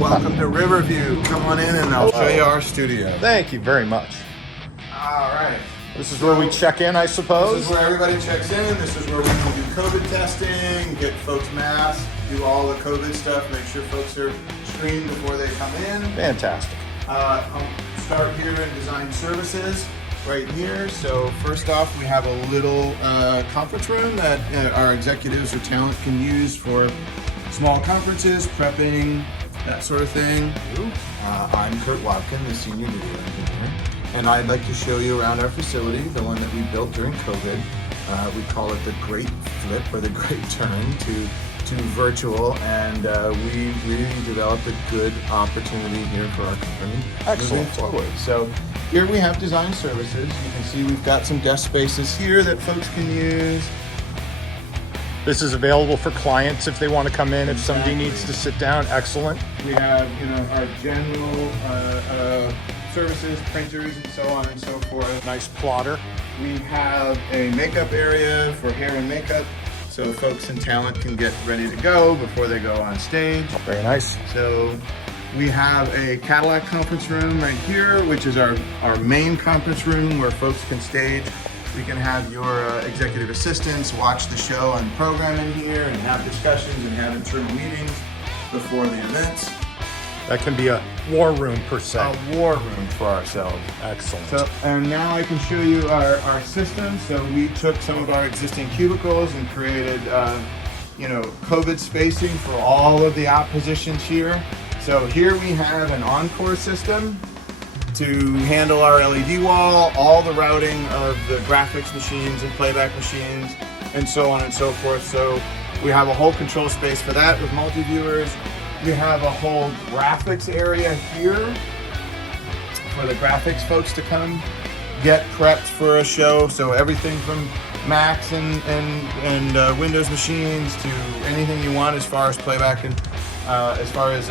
Welcome to Riverview. Come on in and I'll show you our studio. Thank you very much. All right. This is where we check in, I suppose. This is where everybody checks in. This is where we can do COVID testing, get folks masks, do all the COVID stuff, make sure folks are screened before they come in. Fantastic. I'll start here in design services right here. So first off, we have a little conference room that our executives or talent can use for small conferences, prepping, that sort of thing. I'm Kurt Watkin, the senior video engineer, and I'd like to show you around our facility, the one that we built during COVID. We call it the Great Flip or the Great Turn to virtual, and we really developed a good opportunity here for our company. Excellent. Moving forward. So here we have design services. You can see we've got some desk spaces here that folks can use. This is available for clients if they want to come in, if somebody needs to sit down. Excellent. We have, our general services, printers, and so on and so forth. Nice plotter. We have a makeup area for hair and makeup, so folks and talent can get ready to go before they go on stage. Very nice. So we have a Cadillac conference room right here, which is our main conference room where folks can stage. We can have your executive assistants watch the show and program in here and have discussions and have internal meetings before the events. That can be a war room per se. A war room for ourselves. Excellent. So, and now I can show you our system. So we took some of our existing cubicles and created, COVID spacing for all of the out positions here. So here we have an encore system to handle our LED wall, all the routing of the graphics machines and playback machines, and so on and so forth. So we have a whole control space for that with multi-viewers. We have a whole graphics area here for the graphics folks to come get prepped for a show. So everything from Macs and Windows machines to anything you want as far as playback and as far as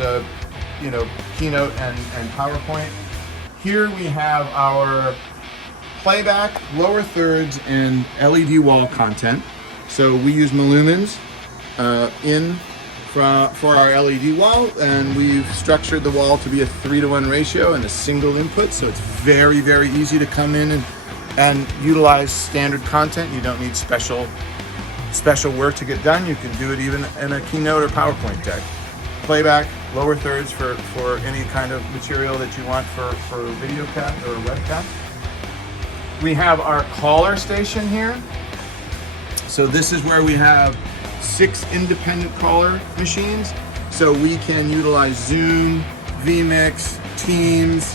Keynote and PowerPoint. Here we have our playback, lower thirds, and LED wall content. So we use Malumens for our LED wall, and we've structured the wall to be a 3-to-1 ratio and a single input, so it's very, very easy to come in and utilize standard content. You don't need special work to get done. You can do it even in a Keynote or PowerPoint deck. Playback, lower thirds for any kind of material that you want for video cast or webcast. We have our caller station here. So this is where we have 6 independent caller machines. So we can utilize Zoom, vMix, Teams,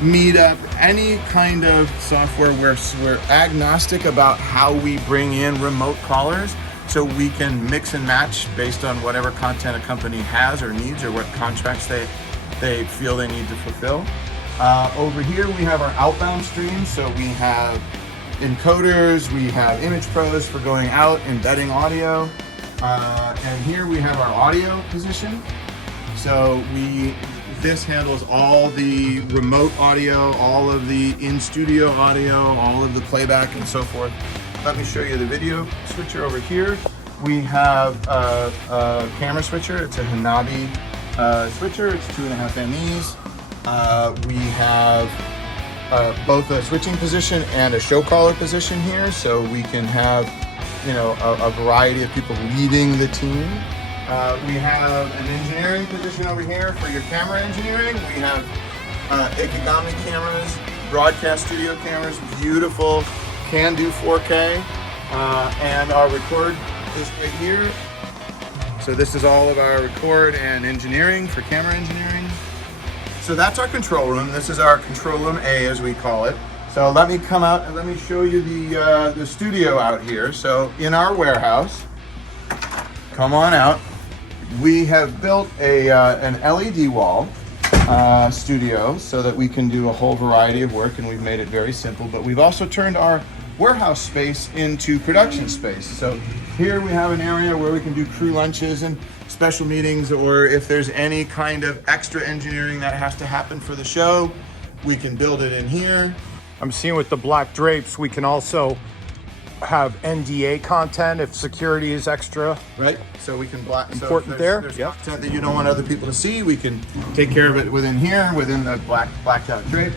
Meetup, any kind of software where we're agnostic about how we bring in remote callers. So we can mix and match based on whatever content a company has or needs or what contracts they feel they need to fulfill. Over here we have our outbound streams. So we have encoders, we have image pros for going out, embedding audio. And here we have our audio position. So this handles all the remote audio, all of the in-studio audio, all of the playback and so forth. Let me show you the video switcher over here. We have a camera switcher. It's a Hanabi switcher. It's 2.5 MEs. We have both a switching position and a show caller position here, so we can have a variety of people leading the team. We have an engineering position over here for your camera engineering. We have Ikegami cameras, broadcast studio cameras, beautiful. Can do 4K, and our record is right here. So this is all of our record and engineering for camera engineering. So that's our control room. This is our control room A, as we call it. So let me come out and let me show you the studio out here. So in our warehouse, come on out. We have built an LED wall studio so that we can do a whole variety of work, and we've made it very simple. But we've also turned our warehouse space into production space. So here we have an area where we can do crew lunches and special meetings, or if there's any kind of extra engineering that has to happen for the show, we can build it in here. I'm seeing with the black drapes, we can also have NDA content if security is extra. Right, so we can block. Important so if there, there's yep. content that you don't want other people to see, we can take care of it within here, within the blacked out tray.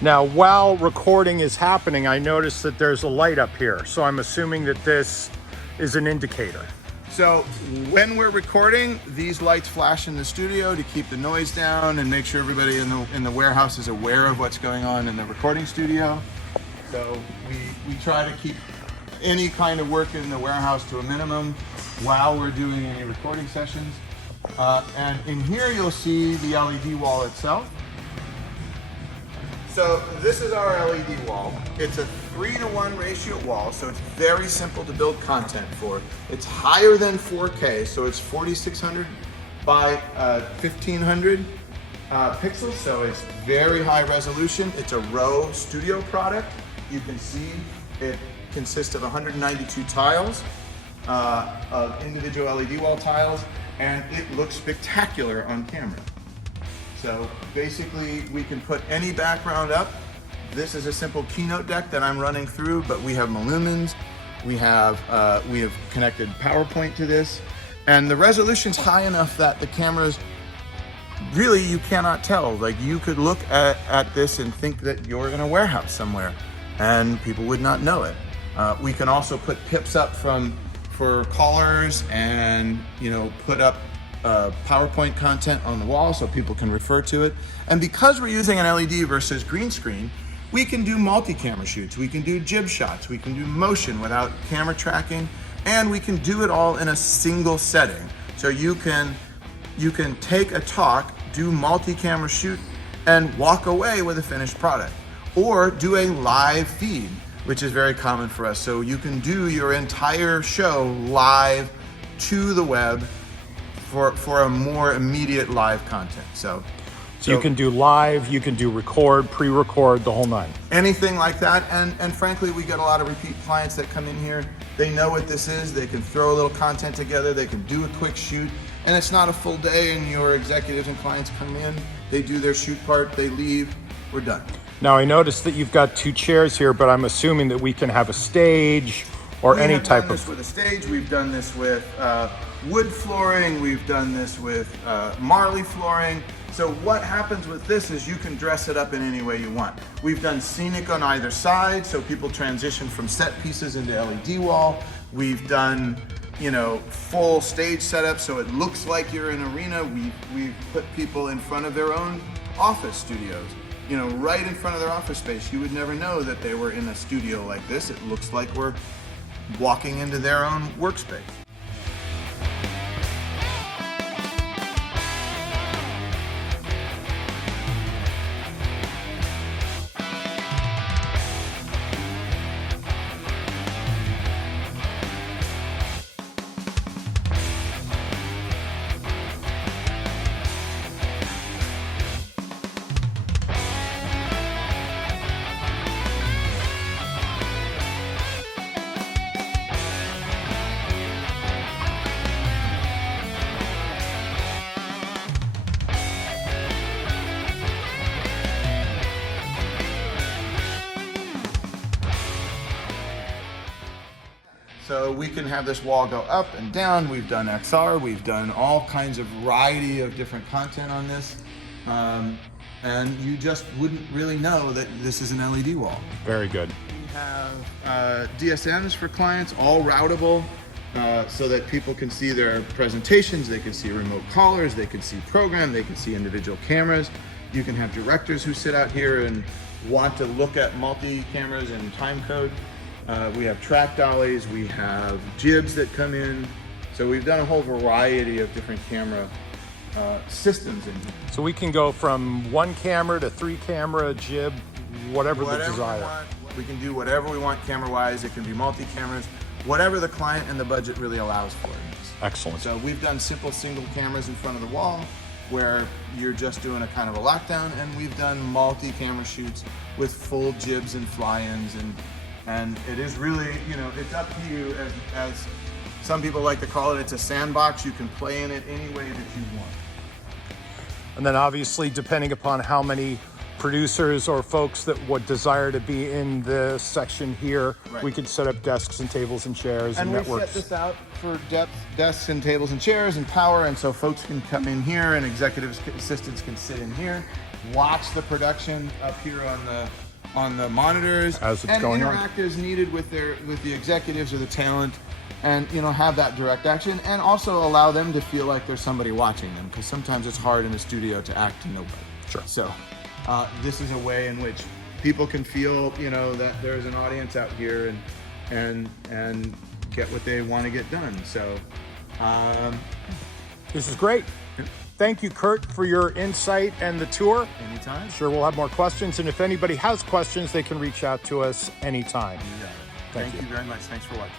Now, while recording is happening, I noticed that there's a light up here. So I'm assuming that this is an indicator. So when we're recording, these lights flash in the studio to keep the noise down and make sure everybody in the warehouse is aware of what's going on in the recording studio. So we try to keep any kind of work in the warehouse to a minimum while we're doing any recording sessions. And in here you'll see the LED wall itself. So this is our LED wall. It's a 3-to-1 ratio wall, so it's very simple to build content for. It's higher than 4K, so it's 4600 by 1500 pixels, so it's very high resolution. It's a Row studio product. You can see it consists of 192 tiles, of individual LED wall tiles, and it looks spectacular on camera. So basically we can put any background up. This is a simple keynote deck that I'm running through, but we have Malumens, we have connected PowerPoint to this, and the resolution's high enough that the cameras, really you cannot tell. Like you could look at this and think that you're in a warehouse somewhere and people would not know it. We can also put pips up for callers and put up PowerPoint content on the wall so people can refer to it. And because we're using an LED versus green screen, we can do multi-camera shoots, we can do jib shots, we can do motion without camera tracking, and we can do it all in a single setting. So you can take a talk, do multi-camera shoot, and walk away with a finished product. Or do a live feed, which is very common for us. So you can do your entire show live to the web for a more immediate live content. So you can do live, you can do record, pre-record, the whole nine. Anything like that, and frankly, we get a lot of repeat clients that come in here. They know what this is, they can throw a little content together, they can do a quick shoot, and it's not a full day and your executives and clients come in, they do their shoot part, they leave, we're done. Now I noticed that you've got 2 chairs here, but I'm assuming that we can have a stage or any type of... We've done this with a stage, we've done this with wood flooring, we've done this with marley flooring. So what happens with this is you can dress it up in any way you want. We've done scenic on either side, so people transition from set pieces into LED wall. We've done, full stage setup, so it looks like you're in an arena. We've put people in front of their own office studios, right in front of their office space. You would never know that they were in a studio like this. It looks like we're walking into their own workspace. So we can have this wall go up and down. We've done XR, we've done all kinds of variety of different content on this. And you just wouldn't really know that this is an LED wall. Very good. We have DSMs for clients, all routable, so that people can see their presentations, they can see remote callers, they can see program, they can see individual cameras. You can have directors who sit out here and want to look at multi-cameras and time code. We have track dollies, we have jibs that come in. So we've done a whole variety of different camera systems in here. So we can go from 1 camera to 3 camera, jib, whatever the desire. We can do whatever we want camera-wise. It can be multi-cameras, whatever the client and the budget really allows for. Excellent. So we've done simple single cameras in front of the wall where you're just doing a kind of a lockdown, and we've done multi-camera shoots with full jibs and fly-ins, and it is really, it's up to you. As some people like to call it, it's a sandbox. You can play in it any way that you want. And then obviously, depending upon how many producers or folks that would desire to be in the section here, Right. we could set up desks and tables and chairs and And we networks. set this out for desks and tables and chairs and power, and so folks can come in here and executive assistants can sit in here, watch the production up here on the monitors, As it's and going on. interact as needed with the executives or the talent, and have that direct action, and also allow them to feel like there's somebody watching them, because sometimes it's hard in a studio to act to nobody. Sure. So this is a way in which people can feel that there's an audience out here and get what they want to get done. So This is great. Thank you, Kurt, for your insight and the tour. anytime. Sure, we'll have more questions, and if anybody has questions, they can reach out to us anytime. Yeah. Thank Thank you. you very much. Thanks for watching.